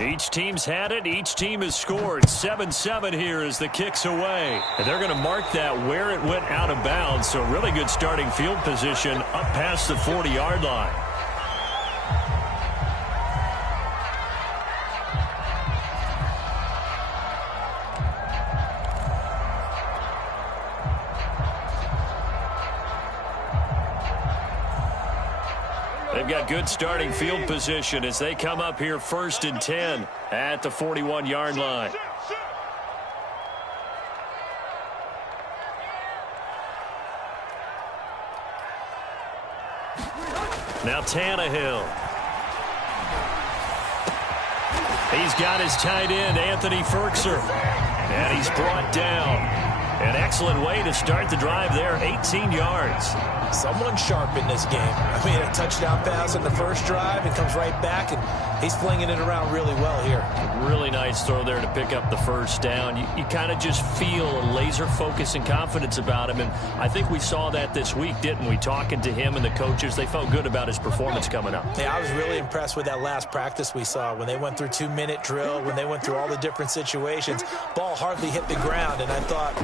Each team's had it. Each team has scored. 7-7 here as the kick's away. And they're going to mark that where it went out of bounds. So really good starting field position up past the 40-yard line. They've got good starting field position as they come up here 1st and 10 at the 41-yard line. Now Tannehill. He's got his tight end, Anthony Ferkser. And he's brought down. An excellent way to start the drive there, 18 yards. Someone sharp in this game. I mean, a touchdown pass on the first drive and comes right back, and he's flinging it around really well here. Really nice throw there to pick up the first down. You kind of just feel a laser focus and confidence about him, and I think we saw that this week, didn't we? Talking to him and the coaches, they felt good about his performance coming up. Yeah, I was really impressed with that last practice we saw when they went through 2-minute drill, when they went through all the different situations. Ball hardly hit the ground, and I thought,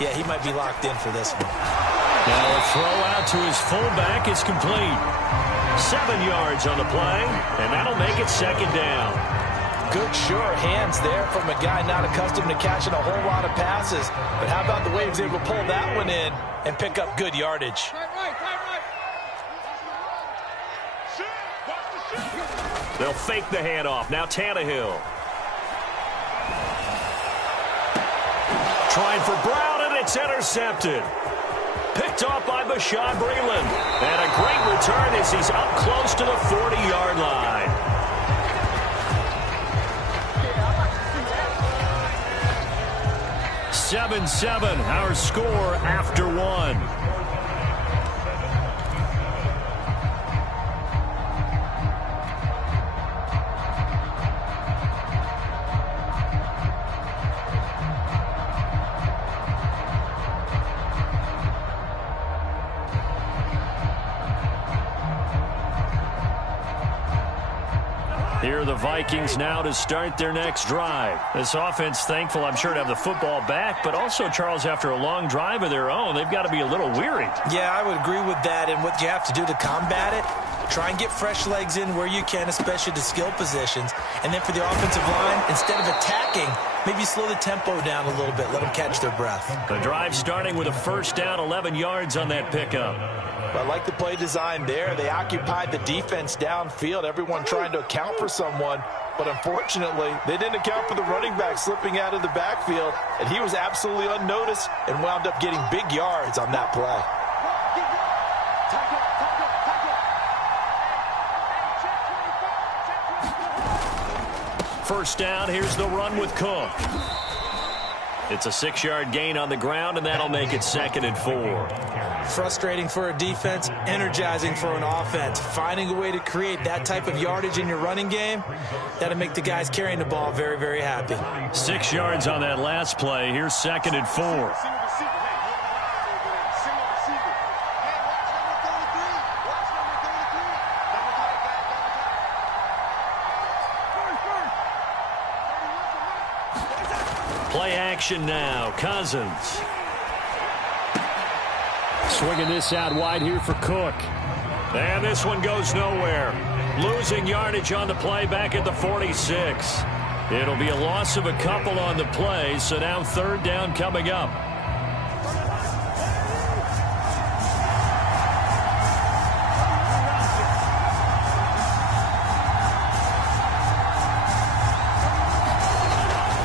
yeah, he might be locked in for this one. Now a throw out to his fullback is complete. 7 yards on the play, and that'll make it 2nd down. Good sure hands there from a guy not accustomed to catching a whole lot of passes. But how about the way he was able to pull that one in and pick up good yardage? They'll fake the handoff. Now Tannehill. Trying for Brown, and it's intercepted. Picked off by Bashaud Breeland. And a great return as he's up close to the 40-yard line. (7-7) our score after one. Here are the Vikings now to start their next drive. This offense, thankful, I'm sure, to have the football back, but also, Charles, after a long drive of their own, they've got to be a little weary. Yeah, I would agree with that, and what you have to do to combat it, try and get fresh legs in where you can, especially the skill positions, and then for the offensive line, instead of attacking, maybe slow the tempo down a little bit, let them catch their breath. The drive starting with a 1st down, 11 yards on that pickup. I like the play design there. They occupied the defense downfield, everyone trying to account for someone. But unfortunately, they didn't account for the running back slipping out of the backfield, and he was absolutely unnoticed and wound up getting big yards on that play. First down, here's the run with Cook. It's a 6-yard gain on the ground, and that'll make it 2nd and 4. Frustrating for a defense, energizing for an offense. Finding a way to create that type of yardage in your running game, that'll make the guys carrying the ball very, very happy. 6 yards on that last play. Here's 2nd and 4. Play action now. Cousins. Swinging this out wide here for Cook. And this one goes nowhere. Losing yardage on the play back at the 46. It'll be a loss of a couple on the play, so now 3rd down coming up.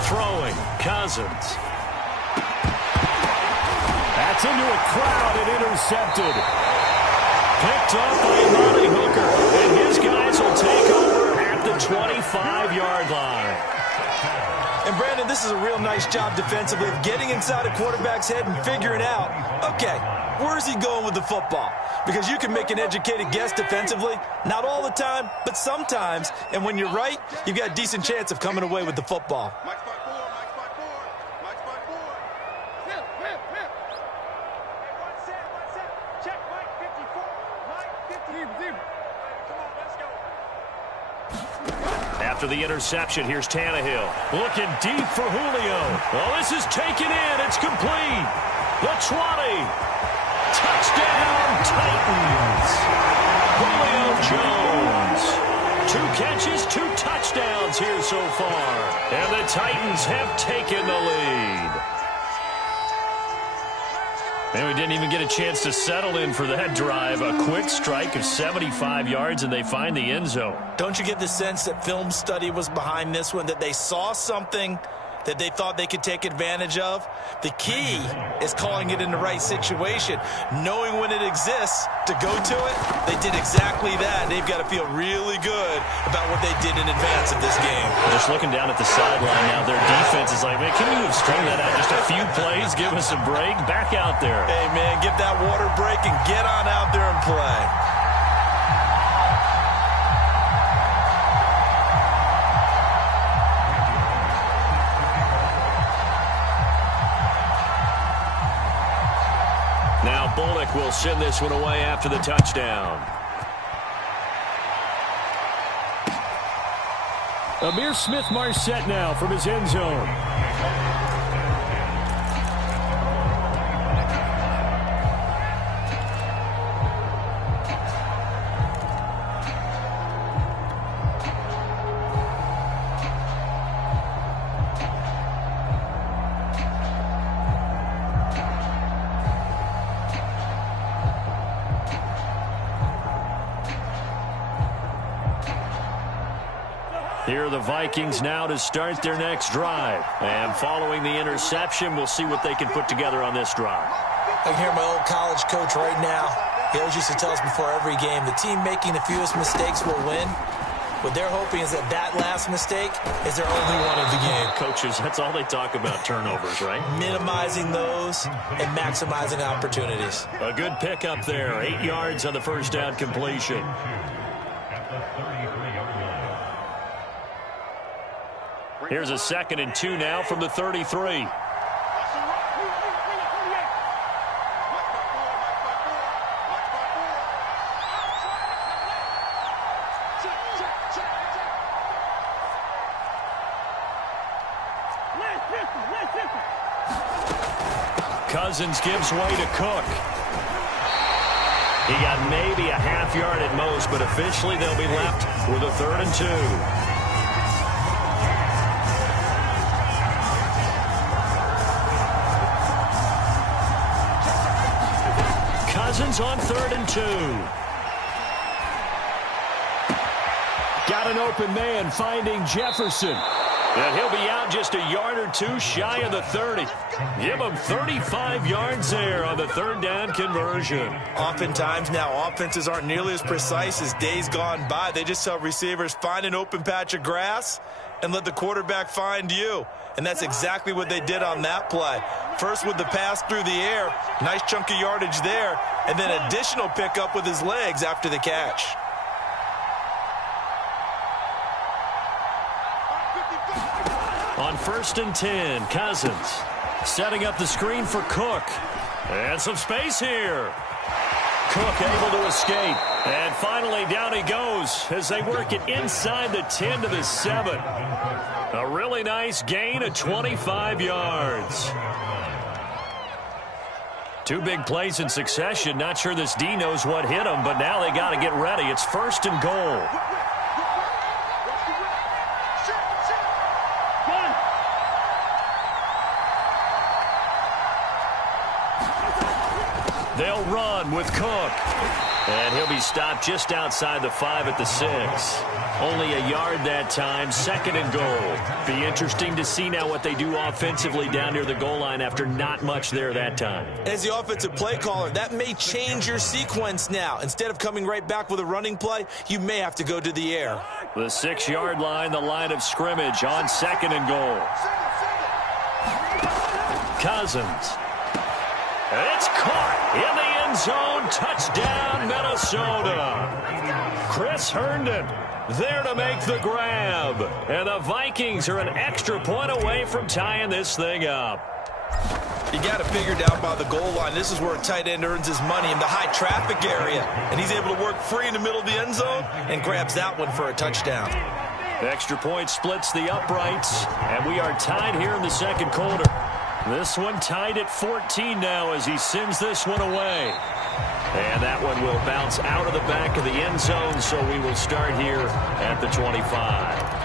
Throwing, Cousins. That's into a crowd and intercepted. Picked up by Monty Hooker. And his guys will take over at the 25-yard line. And, Brandon, this is a real nice job defensively of getting inside a quarterback's head and figuring out, okay, where's he going with the football? Because you can make an educated guess defensively, not all the time, but sometimes. And when you're right, you've got a decent chance of coming away with the football. After the interception, here's Tannehill. Looking deep for Julio. Well, this is taken in. It's complete. The 20. Touchdown, Titans. Julio Jones. 2 catches, 2 touchdowns here so far. And the Titans have taken the lead. And we didn't even get a chance to settle in for that drive. A quick strike of 75 yards, and they find the end zone. Don't you get the sense that film study was behind this one, that they saw something that they thought they could take advantage of? The key is calling it in the right situation, knowing when it exists to go to it. They did exactly that. They've got to feel really good about what they did in advance of this game. Just looking down at the sideline now, their defense is like, man, can you have strung that out just a few plays? Give us a break. Back out there. Hey, man, give that water break and get on out there and play. Now Bullock will send this one away after the touchdown. Amir Smith-Marset now from his end zone. Here are the Vikings now to start their next drive. And following the interception, we'll see what they can put together on this drive. I can hear my old college coach right now. He always used to tell us before every game, the team making the fewest mistakes will win. What they're hoping is that that last mistake is their only one of the game. Coaches, that's all they talk about, turnovers, right? Minimizing those and maximizing opportunities. A good pickup there. 8 yards on the first down completion. Here's a 2nd and 2 now from the 33. Cousins gives way to Cook. He got maybe a half yard at most, but officially they'll be left with a 3rd and 2. Cousins on 3rd and 2. Got an open man finding Jefferson. And he'll be out just a yard or 2 shy of the 30. Give him 35 yards there on the 3rd down conversion. Oftentimes now offenses aren't nearly as precise as days gone by. They just tell receivers, find an open patch of grass and let the quarterback find you. And that's exactly what they did on that play. First with the pass through the air, nice chunk of yardage there, and then additional pickup with his legs after the catch. On 1st and 10, Cousins setting up the screen for Cook. And some space here. Cook able to escape. And finally down he goes as they work it inside the 10 to the 7. A really nice gain of 25 yards. 2 big plays in succession. Not sure this D knows what hit him, but now they got to get ready. It's 1st and goal. They'll run with Cook. And he'll be stopped just outside the 5 at the 6. Only a yard that time, 2nd and goal. Be interesting to see now what they do offensively down near the goal line after not much there that time. As the offensive play caller, that may change your sequence now. Instead of coming right back with a running play, you may have to go to the air. The 6-yard line, the line of scrimmage on 2nd and goal. Cousins. It's caught in the end zone. Touchdown, Minnesota. Chris Herndon there to make the grab. And the Vikings are an extra point away from tying this thing up. You got to figure down by the goal line. This is where a tight end earns his money in the high traffic area. And he's able to work free in the middle of the end zone and grabs that one for a touchdown. Extra point splits the uprights. And we are tied here in the 2nd quarter. This one tied at 14 now as he sends this one away. And that one will bounce out of the back of the end zone, so we will start here at the 25.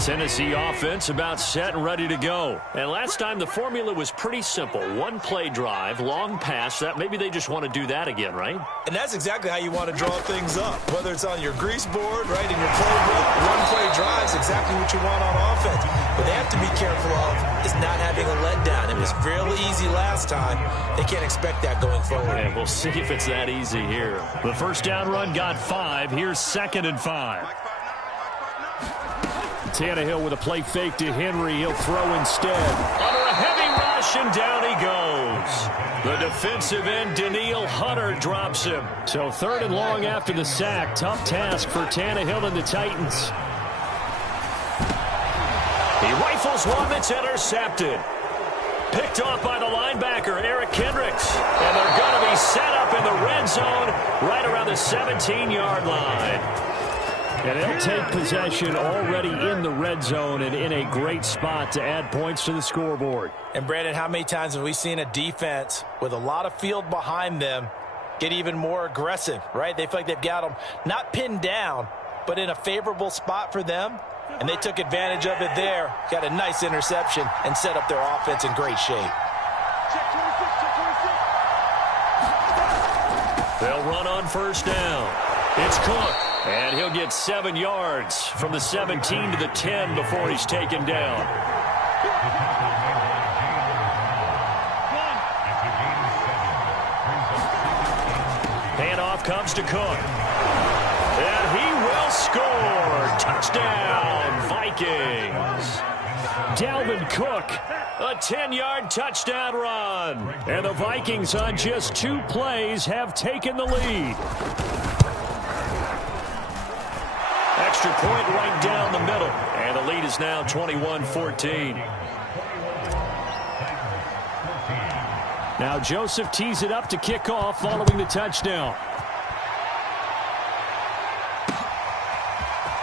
Tennessee offense about set and ready to go. And last time the formula was pretty simple. 1 play drive, long pass. That maybe they just want to do that again, right? And that's exactly how you want to draw things up. Whether it's on your grease board, right, in your playbook, 1 play drive is exactly what you want on offense. What they have to be careful of is not having a letdown. It was fairly easy last time. They can't expect that going forward. And we'll see if it's that easy here. The first down run got 5. Here's 2nd and 5. Tannehill with a play fake to Henry. He'll throw instead. Under a heavy rush, and down he goes. The defensive end, Danielle Hunter, drops him. So 3rd and long after the sack. Tough task for Tannehill and the Titans. He rifles one that's intercepted. Picked off by the linebacker, Eric Kendricks. And they're going to be set up in the red zone right around the 17-yard line. And they'll take possession already in the red zone and in a great spot to add points to the scoreboard. And, Brandon, how many times have we seen a defense with a lot of field behind them get even more aggressive, right? They feel like they've got them not pinned down, but in a favorable spot for them. And they took advantage of it there, got a nice interception, and set up their offense in great shape. They'll run on first down. It's Cook. And he'll get 7 yards from the 17 to the 10 before he's taken down. Handoff comes to Cook. And he will score. Touchdown, Vikings. Dalvin Cook, a 10-yard touchdown run. And the Vikings on just 2 plays have taken the lead. Extra point right down the middle. And the lead is now 21-14. Now Joseph tees it up to kick off following the touchdown.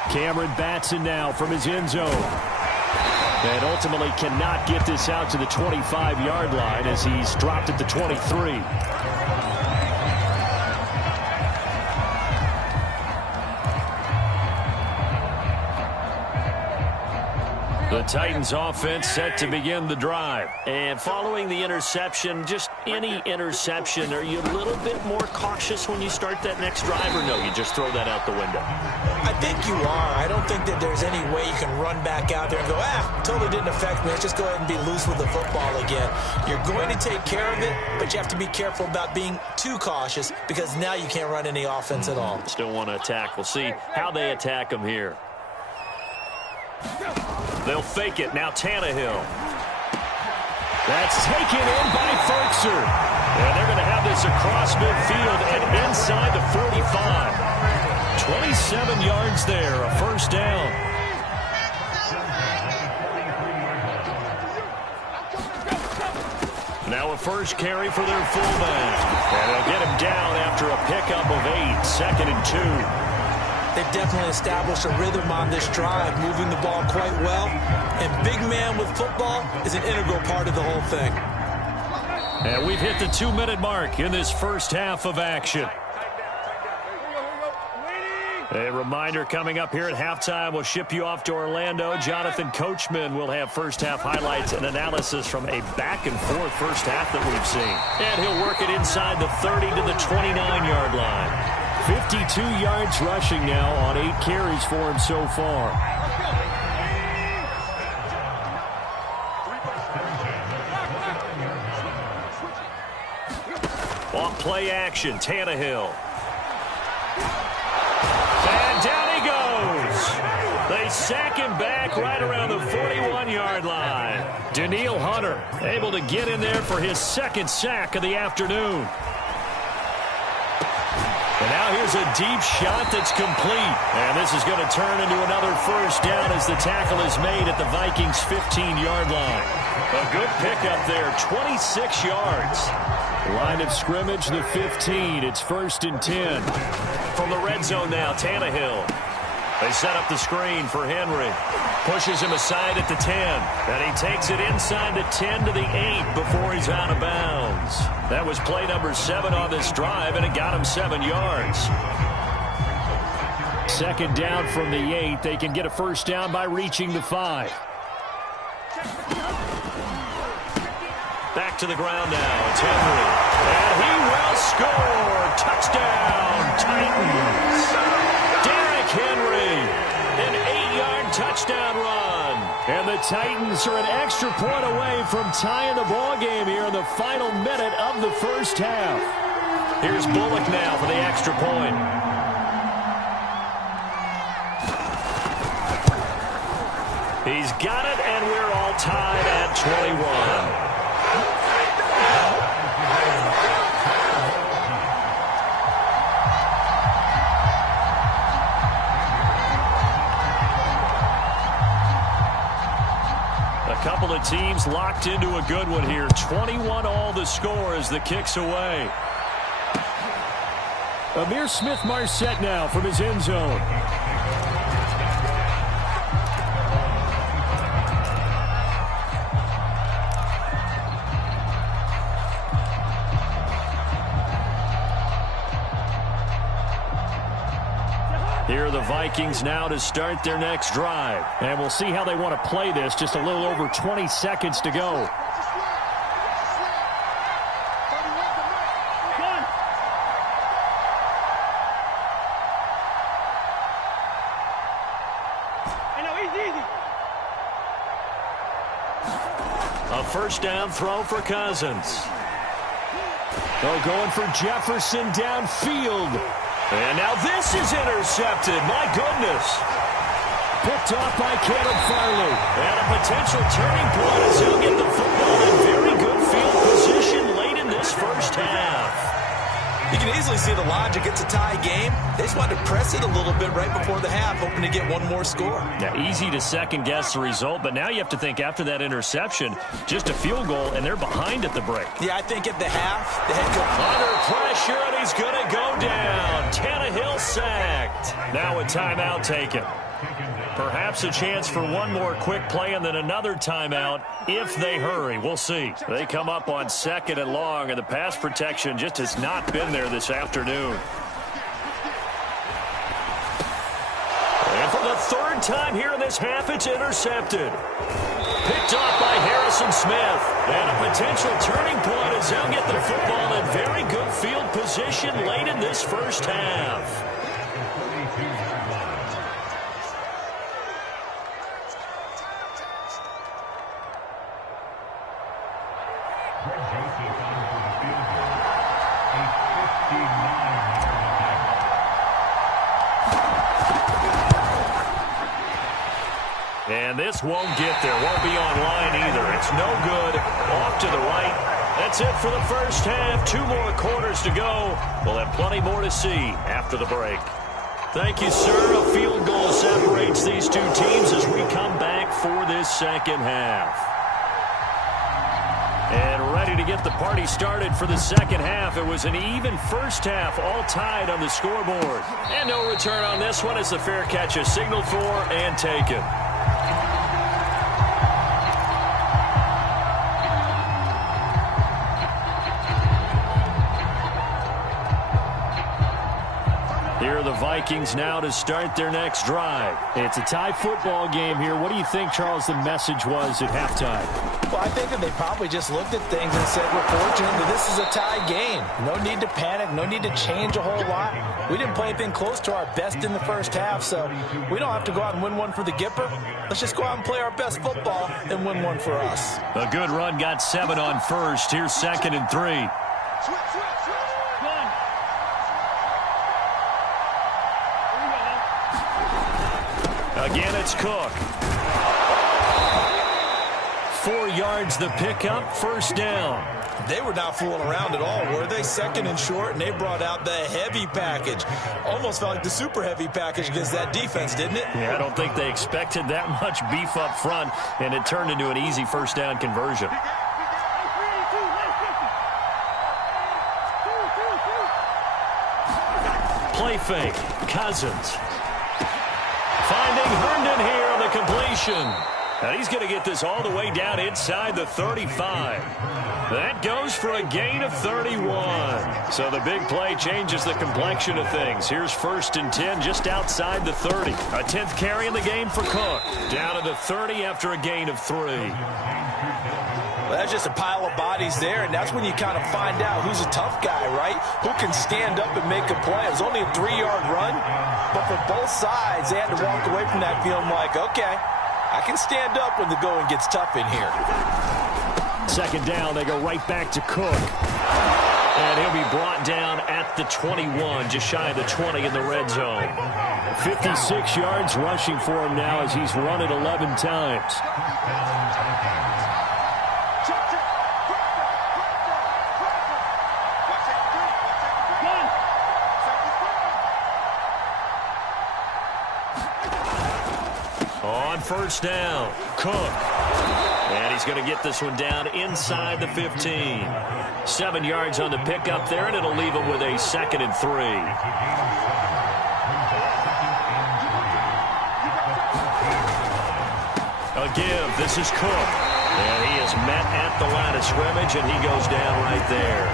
Cameron Batson now from his end zone. And ultimately cannot get this out to the 25-yard line as he's dropped at the 23. The Titans offense set to begin the drive. And following the interception, just any interception, are you a little bit more cautious when you start that next drive, or no, you just throw that out the window? I think you are. I don't think that there's any way you can run back out there and go, totally didn't affect me. Let's just go ahead and be loose with the football again. You're going to take care of it, but you have to be careful about being too cautious because now you can't run any offense at all. Still want to attack. We'll see how they attack them here. They'll fake it. Now Tannehill. That's taken in by Ferkser. And they're going to have this across midfield and inside the 45. 27 yards there, a first down. Now a first carry for their fullback. And they'll get him down after a pickup of 8, 2nd and 2. They've definitely established a rhythm on this drive, moving the ball quite well. And big man with football is an integral part of the whole thing. And we've hit the 2-minute mark in this first half of action. A reminder coming up here at halftime. We'll ship you off to Orlando. Jonathan Coachman will have first-half highlights and analysis from a back-and-forth first half that we've seen. And he'll work it inside the 30 to the 29-yard line. 52 yards rushing now on 8 carries for him so far. Off play action, Tannehill. And down he goes. They sack him back right around the 41-yard line. Danielle Hunter able to get in there for his second sack of the afternoon. And now here's a deep shot that's complete. And this is going to turn into another first down as the tackle is made at the Vikings' 15-yard line. A good pickup there, 26 yards. Line of scrimmage, the 15. It's 1st and 10. From the red zone now, Tannehill. They set up the screen for Henry. Pushes him aside at the 10. And he takes it inside the 10 to the 8 before he's out of bounds. That was play number 7 on this drive, and it got him 7 yards. Second down from the 8. They can get a first down by reaching the 5. Back to the ground now. It's Henry. And he will score. Touchdown, Titans. Derrick Henry, an 8-yard touchdown run. And the Titans are an extra point away from tying the ball game here in the final minute of the first half. Here's Bullock now for the extra point. He's got it, and we're all tied at 21. Couple of teams locked into a good one here. 21 all the score as the kick's away. Amir Smith-Marset now from his end zone. Here are the Vikings now to start their next drive. And we'll see how they want to play this. Just a little over 20 seconds to go. A first down throw for Cousins. They're going for Jefferson downfield. And now this is intercepted. My goodness. Picked off by Caleb Farley. And a potential turning point as he'll get the football in very good field position late in this first half. You can easily see the logic. It's a tie game. They just wanted to press it a little bit right before the half, hoping to get one more score. Yeah, easy to second-guess the result, but now you have to think after that interception, just a field goal, and they're behind at the break. Yeah, I think at the half, the head coach under pressure, and he's going to go down. Tannehill sacked. Now a timeout taken. Perhaps a chance for one more quick play and then another timeout if they hurry. We'll see. They come up on 2nd and long, and the pass protection just has not been there this afternoon. And for the 3rd time here in this half, it's intercepted. Picked off by Harrison Smith. And a potential turning point as they'll get the football in very good field position late in this first half. And this won't get there. Won't be online either. It's no good. Off to the right. That's it for the first half. 2 more quarters to go. We'll have plenty more to see after the break. Thank you, sir. A field goal separates these two teams as we come back for this second half. And ready to get the party started for the second half. It was an even first half, all tied on the scoreboard. And no return on this one as the fair catch is signaled for and taken. Here are the Vikings now to start their next drive. It's a tie football game here. What do you think, Charles, the message was at halftime? Well, I think that they probably just looked at things and said, we're fortunate that this is a tie game. No need to panic. No need to change a whole lot. We didn't play anything close to our best in the first half, so we don't have to go out and win one for the Gipper. Let's just go out and play our best football and win one for us. A good run got 7 on first. Here's 2nd and 3. Again, it's Cook. 4 yards the pickup, 1st down. They were not fooling around at all, were they? 2nd and short, and they brought out the heavy package. Almost felt like the super heavy package against that defense, didn't it? Yeah, I don't think they expected that much beef up front, and it turned into an easy 1st down conversion. Play fake, Cousins. Finding Herndon here on the completion. Now he's going to get this all the way down inside the 35. That goes for a gain of 31. So the big play changes the complexion of things. Here's 1st and 10 just outside the 30. A 10th carry in the game for Cook. Down to the 30 after a gain of 3. Well, that's just a pile of bodies there, and that's when you kind of find out who's a tough guy, right? Who can stand up and make a play. It was only a 3-yard run, but for both sides, they had to walk away from that feeling like, okay, I can stand up when the going gets tough in here. 2nd down, they go right back to Cook. And he'll be brought down at the 21, just shy of the 20 in the red zone. 56 yards rushing for him now as he's run it 11 times. On 1st down, Cook. And he's going to get this one down inside the 15. 7 yards on the pickup there, and it'll leave him with a 2nd and 3. A give. This is Cook. And he is met at the line of scrimmage, and he goes down right there.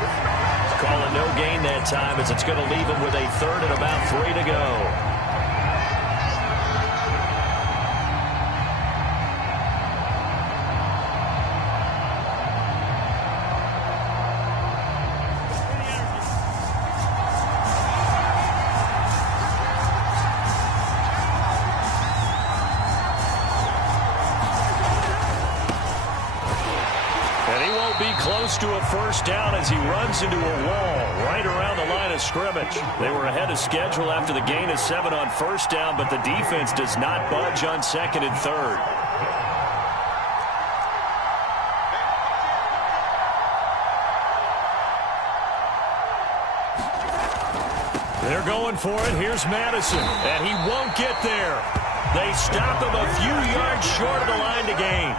Calling no gain that time as it's going to leave him with a 3rd and about 3 to go. Close to a 1st down as he runs into a wall right around the line of scrimmage. They were ahead of schedule after the gain of 7 on 1st down, but the defense does not budge on 2nd and 3rd. They're going for it. Here's Madison, and he won't get there. They stop him a few yards short of the line to gain.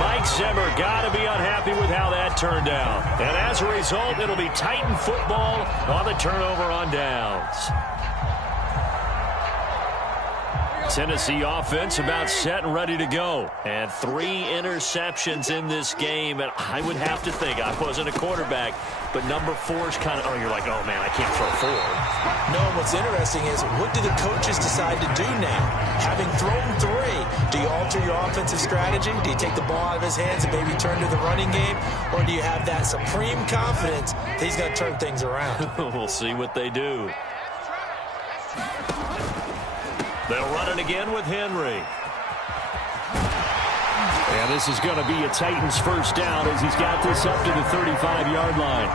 Mike Zimmer got to be unhappy with how that turned out. And as a result, it'll be Titan football on the turnover on downs. Tennessee offense about set and ready to go. And 3 interceptions in this game. And I would have to think, I wasn't a quarterback, but number 4 is kind of, you're like, oh, man, I can't throw 4. No, what's interesting is, what do the coaches decide to do now? Having thrown 3, do you alter your offensive strategy? Do you take the ball out of his hands and maybe turn to the running game? Or do you have that supreme confidence that he's going to turn things around? We'll see what they do. They'll run it again with Henry. And this is going to be a Titans 1st down as he's got this up to the 35-yard line.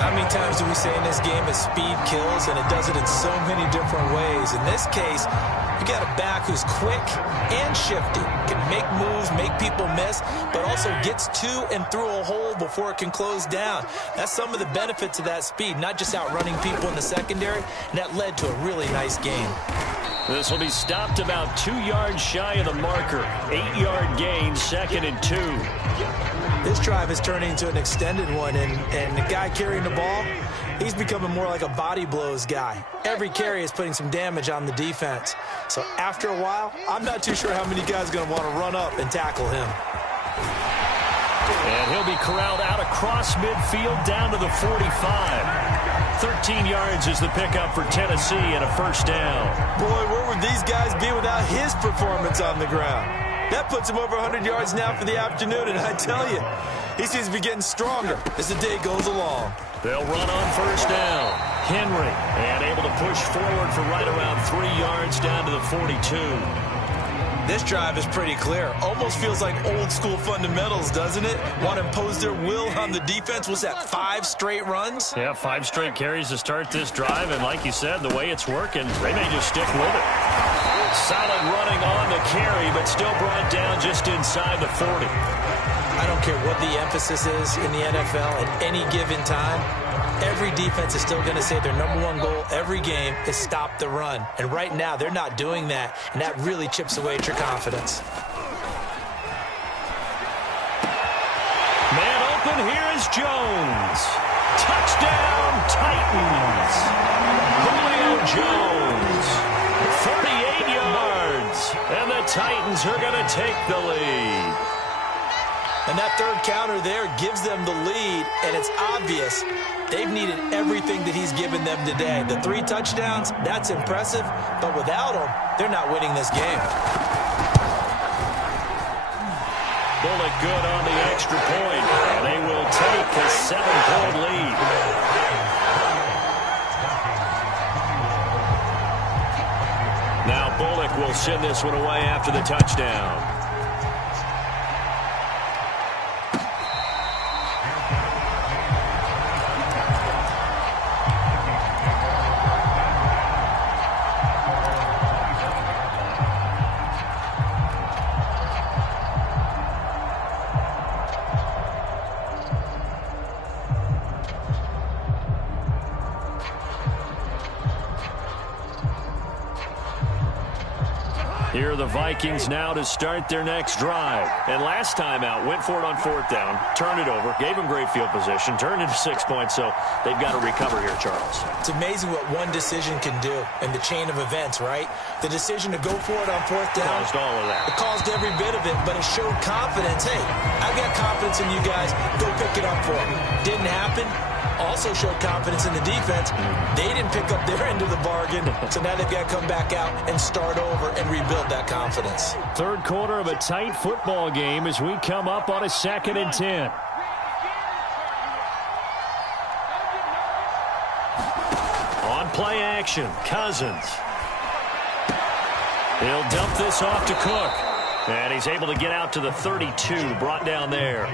How many times do we say in this game that speed kills, and it does it in so many different ways? In this case, you got a back who's quick and shifty, can make moves, make people miss, but also gets to and through a hole before it can close down. That's some of the benefits of that speed, not just outrunning people in the secondary, and that led to a really nice game. This will be stopped about 2 yards shy of the marker. 8-yard gain, 2nd and 2. This drive is turning into an extended one, and the guy carrying the ball, he's becoming more like a body blows guy. Every carry is putting some damage on the defense. So after a while, I'm not too sure how many guys are going to want to run up and tackle him. And he'll be corralled out across midfield down to the 45. 13 yards is the pickup for Tennessee and a first down. Boy, where would these guys be without his performance on the ground? That puts him over 100 yards now for the afternoon, and I tell you, he seems to be getting stronger as the day goes along. They'll run on first down. Henry, and able to push forward for right around 3 yards down to the 42. This drive is pretty clear. Almost feels like old school fundamentals, doesn't it? Want to impose their will on the defense. Was that 5 straight runs? Yeah, 5 straight carries to start this drive, and like you said, the way it's working, they may just stick with it. Solid running on the carry, but still brought down just inside the 40. I don't care what the emphasis is in the NFL at any given time. Every defense is still going to say their #1 goal every game is stop the run. And right now, they're not doing that, and that really chips away at your confidence. Man open, here is Jones. Touchdown, Titans. Julio Jones. 38 yards. And the Titans are going to take the lead. And that third counter there gives them the lead, and it's obvious they've needed everything that he's given them today. The 3 touchdowns, that's impressive, but without them, they're not winning this game. Bullock good on the extra point, and they will take a 7-point lead. Now Bullock will send this one away after the touchdown. Here are the Vikings now to start their next drive. And last time out, went for it on 4th down, turned it over, gave them great field position, turned into 6 points, so they've got to recover here, Charles. It's amazing what one decision can do in the chain of events, right? The decision to go for it on 4th down. Caused all of that. It caused every bit of it, but it showed confidence. Hey, I've got confidence in you guys. Go pick it up for me. Didn't happen. Also showed confidence in the defense. They didn't pick up their end of the bargain, so now they've got to come back out and start over and rebuild that confidence. Third quarter of a tight football game as we come up on a 2nd and 10. On play action, Cousins. He'll dump this off to Cook. And he's able to get out to the 32, brought down there.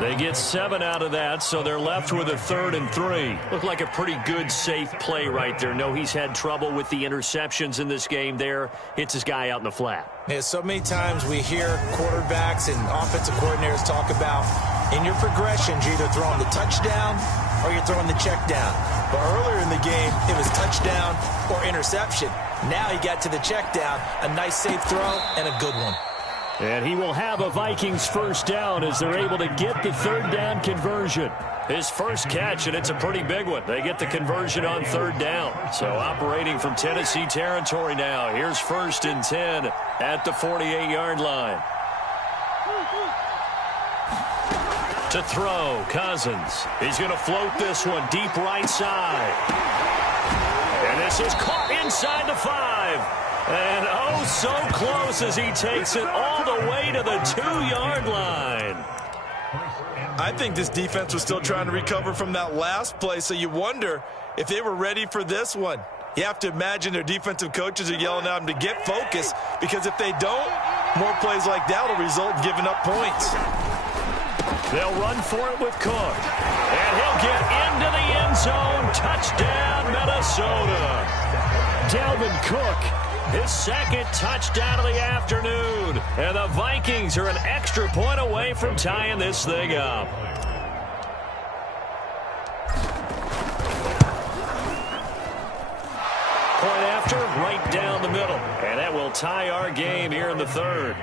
They get 7 out of that, so they're left with a 3rd and 3. Looked like a pretty good, safe play right there. No, he's had trouble with the interceptions in this game there. Hits his guy out in the flat. Yeah, so many times we hear quarterbacks and offensive coordinators talk about in your progressions, you're either throwing the touchdown or you're throwing the check down. But earlier in the game, it was touchdown or interception. Now he got to the check down, a nice safe throw and a good one. And he will have a Vikings first down as they're able to get the 3rd down conversion. His first catch, and it's a pretty big one. They get the conversion on 3rd down. So operating from Tennessee territory now. Here's 1st and 10 at the 48-yard line. To throw, Cousins. He's going to float this one deep right side. And this is caught inside the 5. And oh, so close as he takes it all the way to the 2-yard line. I think this defense was still trying to recover from that last play, so you wonder if they were ready for this one. You have to imagine their defensive coaches are yelling at them to get focused, because if they don't, more plays like that will result in giving up points. They'll run for it with Cook. And he'll get into the end zone. Touchdown, Minnesota. Dalvin Cook, his 2nd touchdown of the afternoon. And the Vikings are an extra point away from tying this thing up. Point after, right down the middle. And that will tie our game here in the 3rd.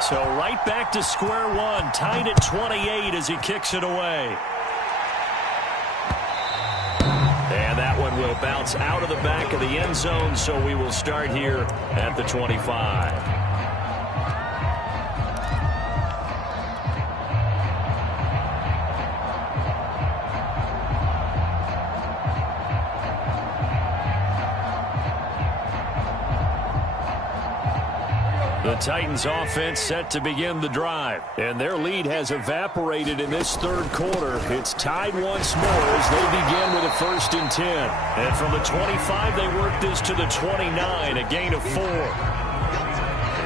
So right back to square one, tied at 28 as he kicks it away. And that one will bounce out of the back of the end zone, so we will start here at the 25. The Titans offense set to begin the drive. And their lead has evaporated in this third quarter. It's tied once more as they begin with a 1st and 10. And from the 25, they work this to the 29, a gain of 4.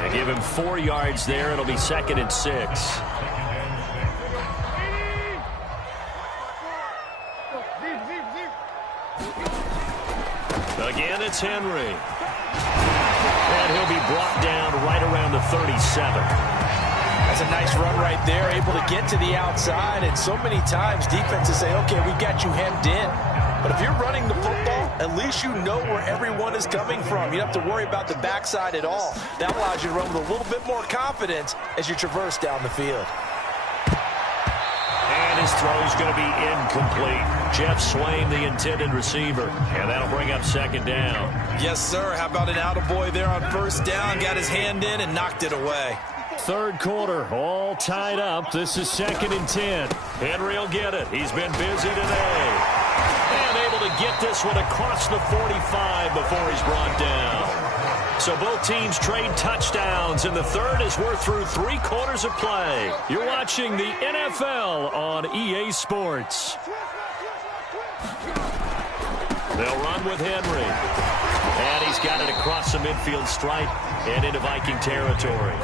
They give him 4 yards there. It'll be 2nd and 6. Again, it's Henry. And he'll be brought down right around the 37. That's a nice run right there, able to get to the outside. And so many times defenses say, okay, we've got you hemmed in. But if you're running the football, at least you know where everyone is coming from. You don't have to worry about the backside at all. That allows you to run with a little bit more confidence as you traverse down the field. And his throw is going to be incomplete. Jeff Swain, the intended receiver. And that'll bring up 2nd down. Yes, sir. How about an attaboy there on 1st down? Got his hand in and knocked it away. Third quarter, all tied up. This is 2nd and 10. Henry will get it. He's been busy today. And able to get this one across the 45 before he's brought down. So both teams trade touchdowns in the third as we're through 3 quarters of play. You're watching the NFL on EA Sports. They'll run with Henry. And he's got it across the midfield stripe and into Viking territory.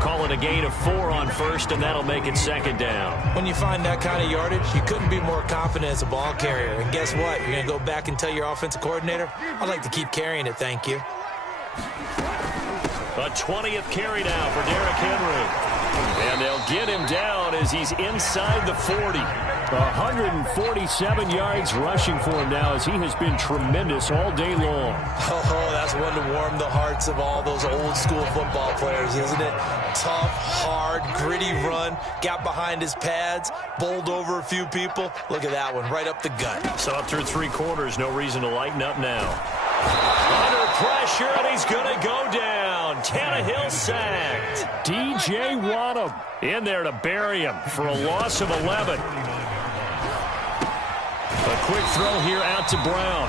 Call it a gain of 4 on 1st, and that'll make it 2nd down. When you find that kind of yardage, you couldn't be more confident as a ball carrier. And guess what? You're going to go back and tell your offensive coordinator, I'd like to keep carrying it, thank you. A 20th carry now for Derrick Henry. And they'll get him down as he's inside the 40. 147 yards rushing for him now as he has been tremendous all day long. Oh, that's one to warm the hearts of all those old school football players, isn't it? Tough, hard, gritty run, got behind his pads, bowled over a few people. Look at that one, right up the gut. So up through 3 quarters, no reason to lighten up now. Under pressure, and he's going to go down. Tannehill sacked. DJ Waddle in there to bury him for a loss of 11. A quick throw here out to Brown.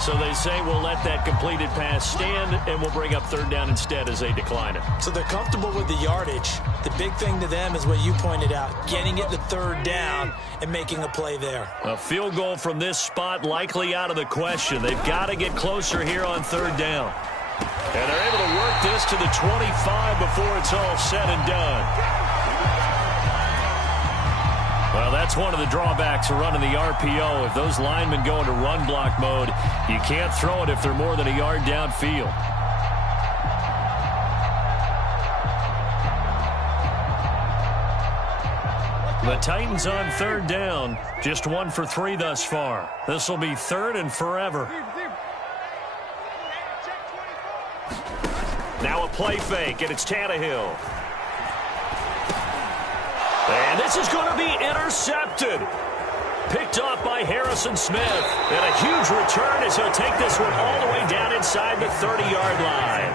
So they say we'll let that completed pass stand, and we'll bring up 3rd down instead as they decline it. So they're comfortable with the yardage. The big thing to them is what you pointed out, getting it to 3rd down and making a play there. A field goal from this spot likely out of the question. They've got to get closer here on 3rd down. And they're able to work this to the 25 before it's all said and done. Well, that's one of the drawbacks of running the RPO. If those linemen go into run block mode, you can't throw it if they're more than a yard downfield. The Titans on 3rd down, just 1 for 3 thus far. This will be 3rd and forever. Now a play fake, and it's Tannehill. And this is going to be intercepted. Picked off by Harrison Smith. And a huge return as he'll take this one all the way down inside the 30-yard line.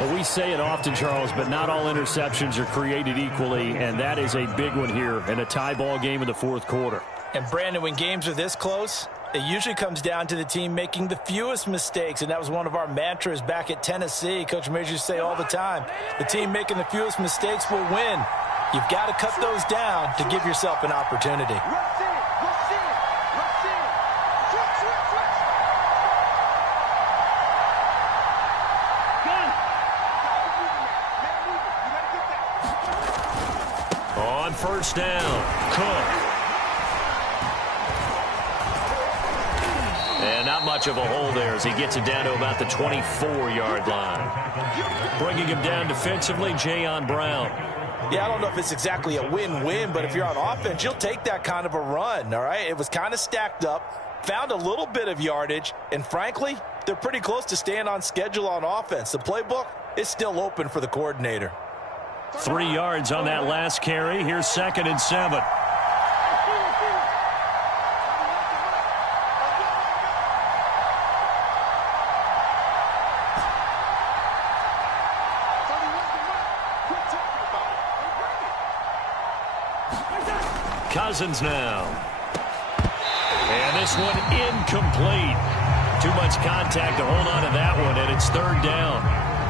Well, we say it often, Charles, but not all interceptions are created equally, and that is a big one here in a tie ball game in the 4th quarter. And, Brandon, when games are this close, it usually comes down to the team making the fewest mistakes, and that was one of our mantras back at Tennessee. Coach Majors used to say all the time, the team making the fewest mistakes will win. You've got to cut those down to give yourself an opportunity. On 1st down, Cook. And not much of a hole there as he gets it down to about the 24-yard line. Bringing him down defensively, Jayon Brown. Yeah, I don't know if it's exactly a win-win, but if you're on offense, you'll take that kind of a run, all right? It was kind of stacked up, found a little bit of yardage, and frankly, they're pretty close to staying on schedule on offense. The playbook is still open for the coordinator. 3 yards on that last carry. Here's 2nd and 7. Cousins now. And this one incomplete. Too much contact to hold on to that one, and it's third down.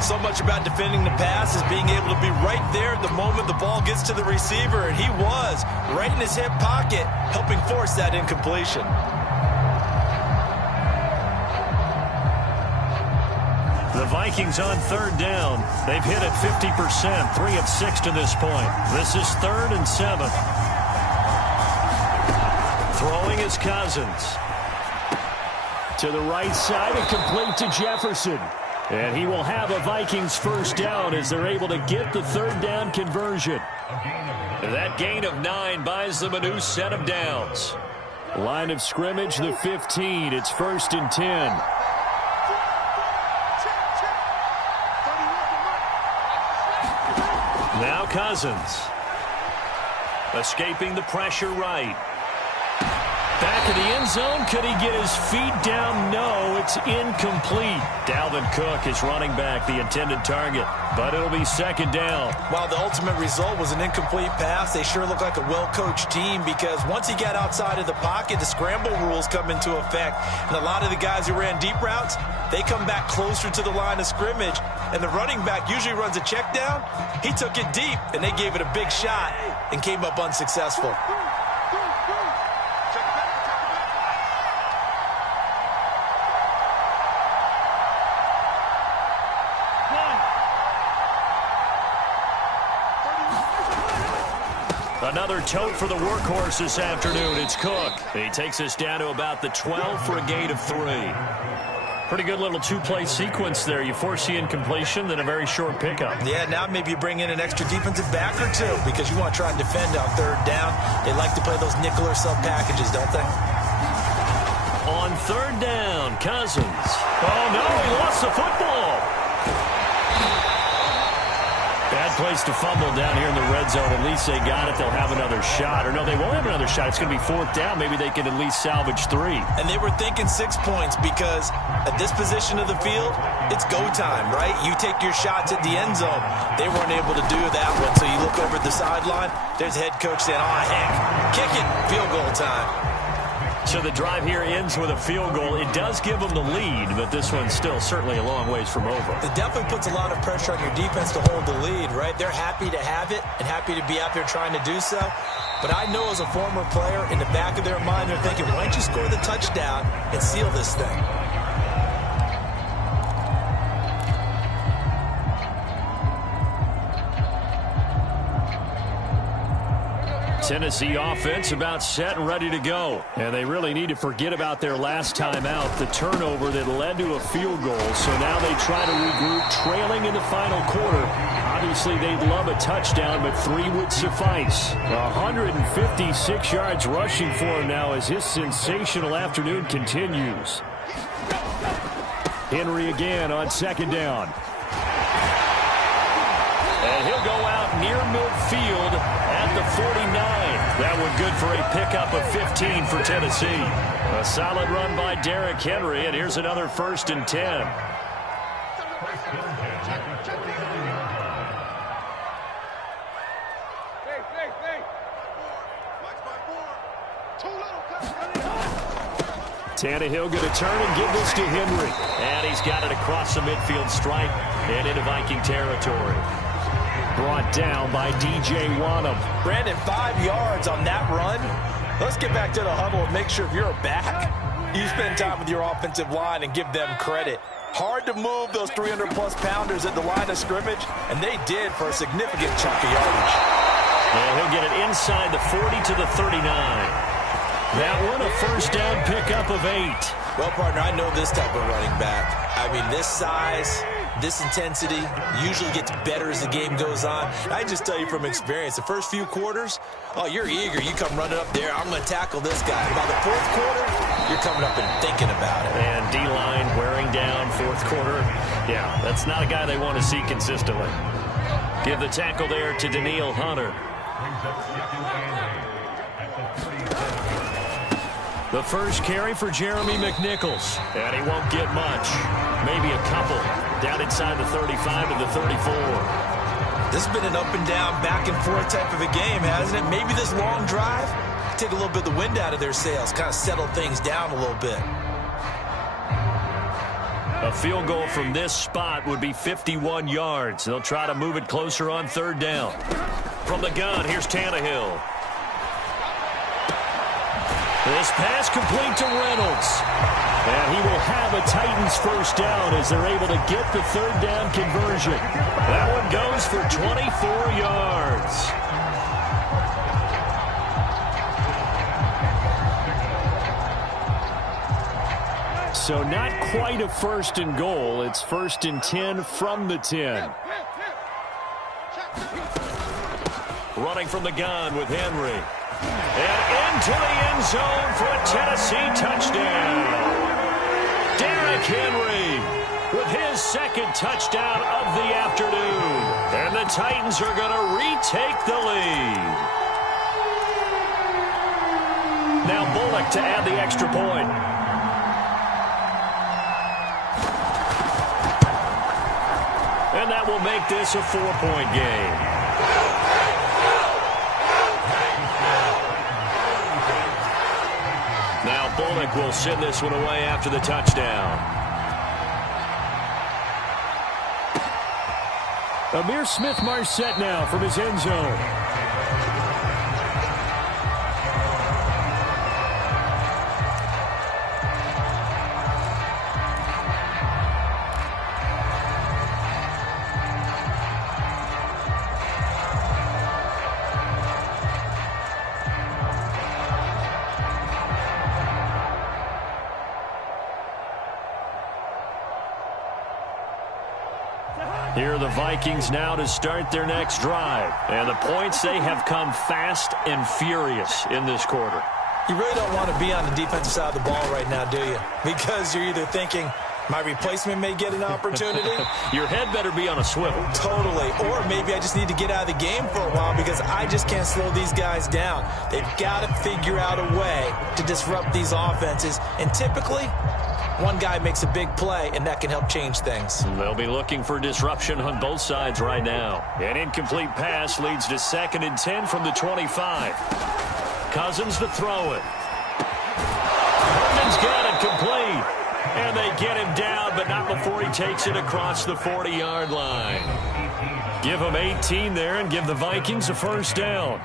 So much about defending the pass is being able to be right there at the moment the ball gets to the receiver, and he was right in his hip pocket, helping force that incompletion. The Vikings on third down. They've hit it 50%, 3 of 6 to this point. This is 3rd and 7. Throwing is Cousins. To the right side and complete to Jefferson. And he will have a Vikings first down as they're able to get the third down conversion. That gain of 9 buys them a new set of downs. Line of scrimmage, the 15. It's 1st and 10. Now Cousins. Escaping the pressure right. Back in the end zone. Could he get his feet down? No, it's incomplete. Dalvin Cook is running back, the intended target. But it'll be 2nd down. While the ultimate result was an incomplete pass, they sure look like a well-coached team because once he got outside of the pocket, the scramble rules come into effect. And a lot of the guys who ran deep routes, they come back closer to the line of scrimmage. And the running back usually runs a check down. He took it deep, and they gave it a big shot and came up unsuccessful. Another tote for the workhorse this afternoon. It's Cook. He takes us down to about the 12 for a gain of 3. Pretty good little two-play sequence there. You force the incompletion, then a very short pickup. Yeah, now maybe you bring in an extra defensive back or two because you want to try and defend on third down. They like to play those nickel or sub packages, don't they? On third down, Cousins. Oh, no, he lost the football. Bad place to fumble down here in the red zone. At least they got it. They'll have another shot. Or no, they won't have another shot. It's going to be 4th down. Maybe they can at least salvage 3. And they were thinking 6 points because at this position of the field, it's go time, right? You take your shots at the end zone. They weren't able to do that one. So you look over at the sideline, there's the head coach saying, oh, heck, kick it, field goal time. So the drive here ends with a field goal. It does give them the lead, but this one's still certainly a long ways from over. It definitely puts a lot of pressure on your defense to hold the lead, right? They're happy to have it and happy to be out there trying to do so. But I know as a former player, in the back of their mind, they're thinking, why don't you score the touchdown and seal this thing? Tennessee offense about set and ready to go. And they really need to forget about their last time out, the turnover that led to a field goal. So now they try to regroup, trailing in the final quarter. Obviously, they'd love a touchdown, but 3 would suffice. 156 yards rushing for him now as his sensational afternoon continues. Henry again on 2nd down. And he'll go out near midfield at the 49. That one good for a pickup of 15 for Tennessee. A solid run by Derrick Henry, and here's another 1st and 10. Tannehill going to turn and give this to Henry. And he's got it across the midfield stripe and into Viking territory. Brought down by DJ Wanham. Brandon, 5 yards on that run. Let's get back to the huddle and make sure if you're a back, you spend time with your offensive line and give them credit. Hard to move those 300-plus pounders at the line of scrimmage, and they did for a significant chunk of yardage. And he'll get it inside the 40 to the 39. That one a 1st down pickup of 8. Well, partner, I know this type of running back. I mean, this size, this intensity usually gets better as the game goes on. I just tell you from experience, the first few quarters, oh, you're eager. You come running up there, I'm going to tackle this guy. By the 4th quarter, you're coming up and thinking about it. And D-line wearing down 4th quarter. Yeah, that's not a guy they want to see consistently. Give the tackle there to Danielle Hunter. The first carry for Jeremy McNichols. And he won't get much. Maybe a couple. Down inside the 35 to the 34. This has been an up and down, back and forth type of a game, hasn't it? Maybe this long drive, take a little bit of the wind out of their sails, kind of settle things down a little bit. A field goal from this spot would be 51 yards. They'll try to move it closer on third down. From the gun, here's Tannehill. This pass complete to Reynolds. And he will have a Titans first down as they're able to get the third down conversion. That one goes for 24 yards. So not quite a first and goal. It's first and 10 from the 10. Running from the gun with Henry. And into the end zone for a Tennessee touchdown. Derrick Henry with his second touchdown of the afternoon. And the Titans are going to retake the lead. Now Bullock to add the extra point. And that will make this a 4-point game. Now Bullock will send this one away after the touchdown. Amir Smith-Marset now from his end zone. Here are the Vikings now to start their next drive. And the points, they have come fast and furious in this quarter. You really don't want to be on the defensive side of the ball right now, do you? Because you're either thinking, my replacement may get an opportunity. Your head better be on a swivel. Totally. Or maybe I just need to get out of the game for a while because I just can't slow these guys down. They've got to figure out a way to disrupt these offenses. And typically, one guy makes a big play, and that can help change things. They'll be looking for disruption on both sides right now. An incomplete pass leads to 2nd and 10 from the 25. Cousins to throw it. Herman's got it complete. And they get him down, but not before he takes it across the 40-yard line. Give him 18 there and give the Vikings a first down.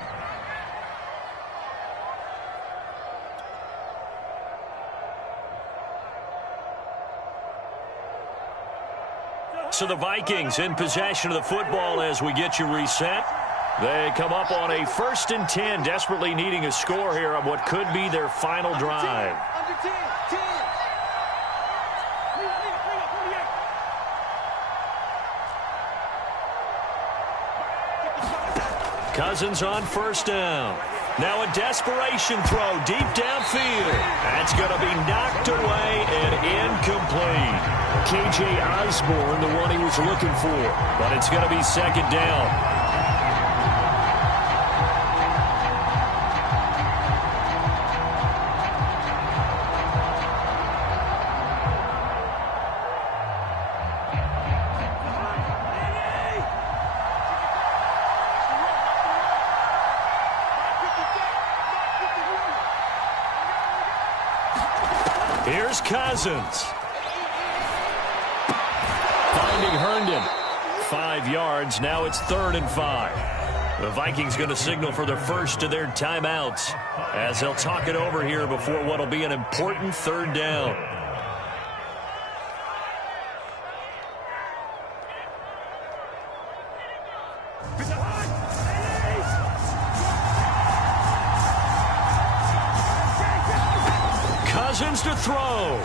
So the Vikings in possession of the football as we get you reset. They come up on a 1st and 10, desperately needing a score here on what could be their final drive. Cousins on first down. Now a desperation throw deep downfield. That's going to be knocked away and incomplete. K.J. Osborne, the one he was looking for. But it's going to be 2nd down. Here's Cousins. Finding Herndon. 5 yards. Now it's 3rd and 5. The Vikings going to signal for the first of their timeouts as they'll talk it over here before what will be an important 3rd down. Cousins to throw.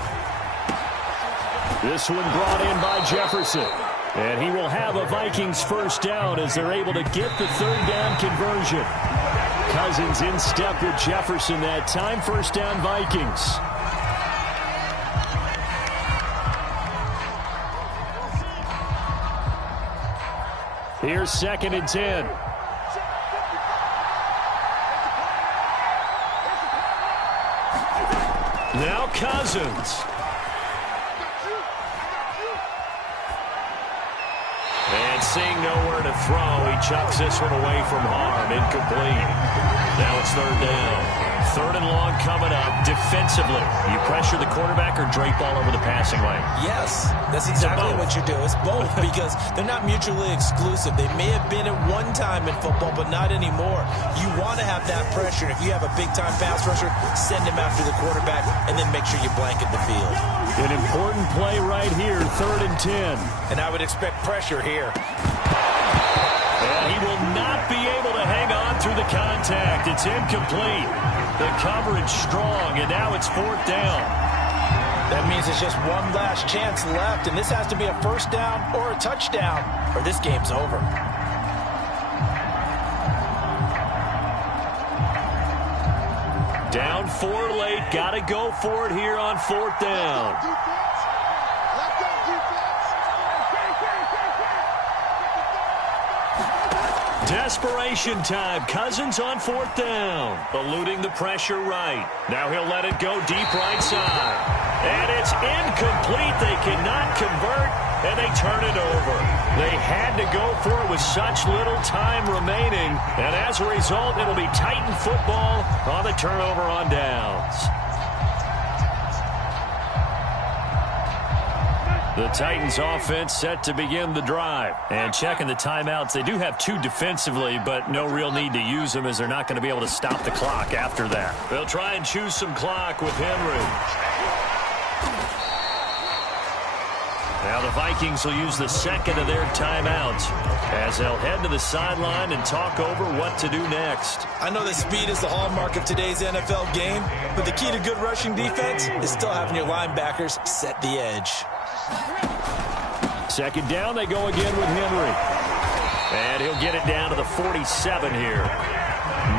This one brought in by Jefferson. And he will have a Vikings first down as they're able to get the 3rd down conversion. Cousins in step with Jefferson that time. First down Vikings. Here's 2nd and 10. Now Cousins. And seeing nowhere to throw, he chucks this one away from harm. Incomplete. Now it's 3rd down. 3rd and long coming up. Defensively, you pressure the quarterback or drape all over the passing lane? Yes, that's exactly what you do. It's both because they're not mutually exclusive. They may have been at one time in football, but not anymore. You want to have that pressure. If you have a big-time pass rusher, send him after the quarterback, and then make sure you blanket the field. An important play right here, 3rd and 10. And I would expect pressure here. And he will not be able to hang on through the contact. It's incomplete. The coverage strong, and now it's 4th down. That means it's just one last chance left, and this has to be a 1st down or a touchdown, or this game's over. Down 4 late. Got to go for it here on 4th down. Desperation time. Cousins on 4th down. Eluding the pressure right. Now he'll let it go deep right side. And it's incomplete. They cannot convert, and they turn it over. They had to go for it with such little time remaining. And as a result, it'll be Titan football on the turnover on downs. The Titans offense set to begin the drive. And checking the timeouts, they do have 2 defensively, but no real need to use them as they're not going to be able to stop the clock after that. They'll try and choose some clock with Henry. Now the Vikings will use the 2nd of their timeouts as they'll head to the sideline and talk over what to do next. I know that speed is the hallmark of today's NFL game, but the key to good rushing defense is still having your linebackers set the edge. 2nd down, they go again with Henry. And he'll get it down to the 47 here.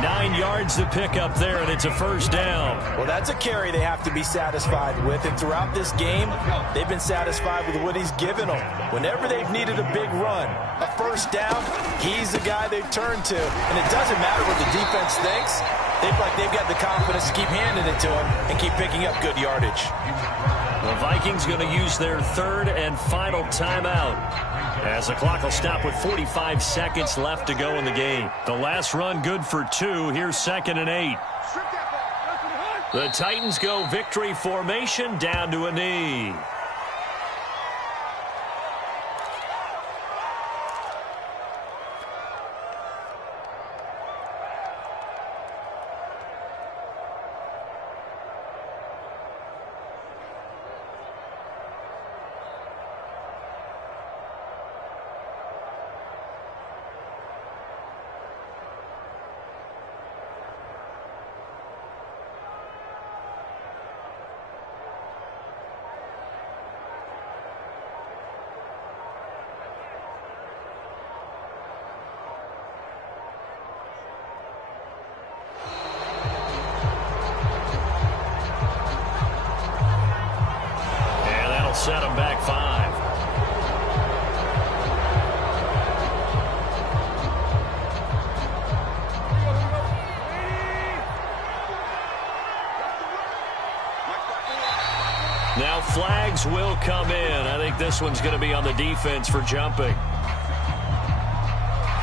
9 yards to pick up there, and it's a 1st down. Well, that's a carry they have to be satisfied with. And throughout this game, they've been satisfied with what he's given them. Whenever they've needed a big run, a 1st down, he's the guy they've turned to. And it doesn't matter what the defense thinks. They've got the confidence to keep handing it to him and keep picking up good yardage. The Vikings going to use their 3rd and final timeout as the clock will stop with 45 seconds left to go in the game. The last run good for 2. Here's 2nd and 8. The Titans go victory formation down to a knee. Set him back 5. Now flags will come in. I think this one's going to be on the defense for jumping.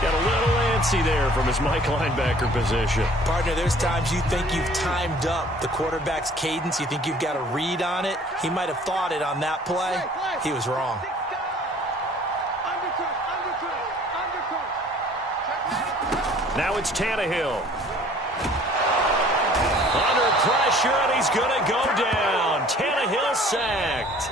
Got a little antsy there from his Mike linebacker position. Partner, there's times you think you've timed up the quarterback's cadence. You think you've got a read on it. He might have thought it on that play. He was wrong. Now it's Tannehill. Under pressure, and he's going to go down. Tannehill sacked.